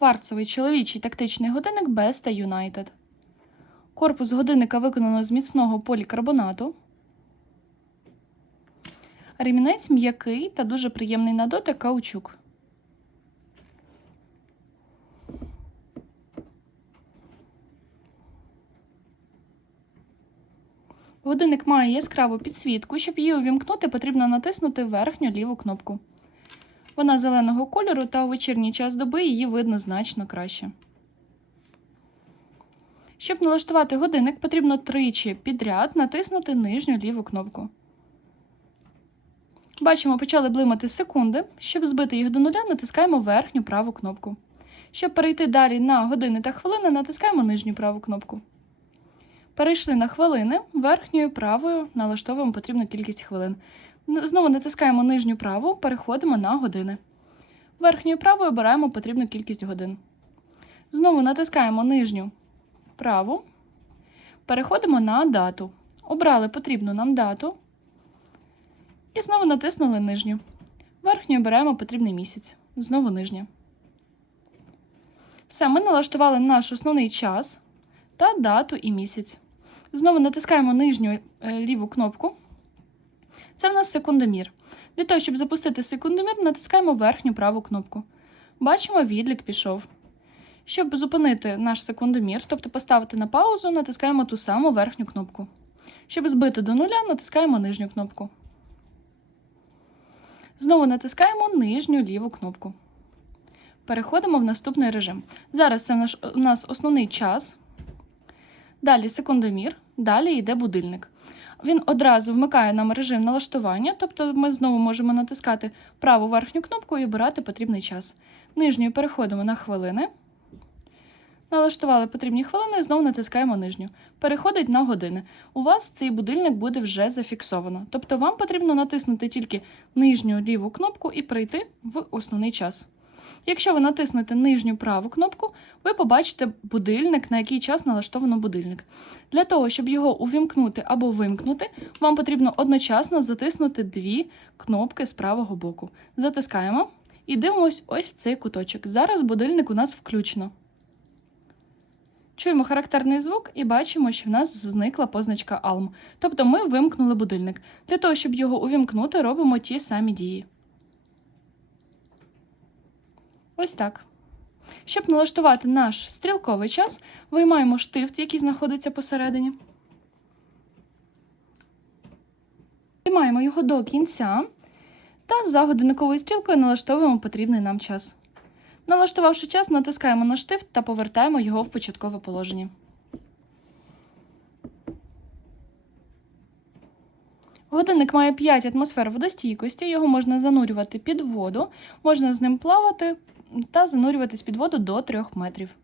Кварцовий чоловічий тактичний годинник Besta United. Корпус годинника виконано з міцного полікарбонату. Ремінець м'який та дуже приємний на дотик каучук. Годинник має яскраву підсвітку. Щоб її увімкнути, потрібно натиснути верхню ліву кнопку. Вона зеленого кольору, та у вечірній час доби її видно значно краще. Щоб налаштувати годинник, потрібно тричі підряд натиснути нижню ліву кнопку. Бачимо, почали блимати секунди. Щоб збити їх до нуля, натискаємо верхню праву кнопку. Щоб перейти далі на години та хвилини, натискаємо нижню праву кнопку. Перейшли на хвилини, верхньою правою налаштовуємо потрібну кількість хвилин. Знову натискаємо нижню праву, переходимо на години. Верхньою правою обираємо потрібну кількість годин. Знову натискаємо нижню праву, переходимо на дату. Обрали потрібну нам дату. І знову натиснули нижню. Верхньою обираємо потрібний місяць. Знову нижня. Все, ми налаштували наш основний час та дату і місяць. Знову натискаємо нижню е, ліву кнопку. Це в нас секундомір. Для того, щоб запустити секундомір, натискаємо верхню праву кнопку. Бачимо, відлік пішов. Щоб зупинити наш секундомір, тобто поставити на паузу, натискаємо ту саму верхню кнопку. Щоб збити до нуля, натискаємо нижню кнопку. Знову натискаємо нижню ліву кнопку. Переходимо в наступний режим. Зараз це у нас основний час. Далі секундомір, далі йде будильник. Він одразу вмикає нам режим налаштування, тобто ми знову можемо натискати праву верхню кнопку і обирати потрібний час. Нижньою переходимо на хвилини. Налаштували потрібні хвилини, знову натискаємо нижню. Переходить на години. У вас цей будильник буде вже зафіксовано. Тобто вам потрібно натиснути тільки нижню ліву кнопку і перейти в основний час. Якщо ви натиснете нижню праву кнопку, ви побачите будильник, на який час налаштовано будильник. Для того, щоб його увімкнути або вимкнути, вам потрібно одночасно затиснути дві кнопки з правого боку. Затискаємо і дивимось ось цей куточок. Зараз будильник у нас включено. Чуємо характерний звук і бачимо, що в нас зникла позначка ALM. Тобто ми вимкнули будильник. Для того, щоб його увімкнути, робимо ті самі дії. Ось так. Щоб налаштувати наш стрілковий час, виймаємо штифт, який знаходиться посередині. Виймаємо його до кінця та за годинниковою стрілкою налаштовуємо потрібний нам час. Налаштувавши час, натискаємо на штифт та повертаємо його в початкове положення. Годинник має 5 атмосфер водостійкості, його можна занурювати під воду, можна з ним плавати та занурюватись під воду до 3 метрів.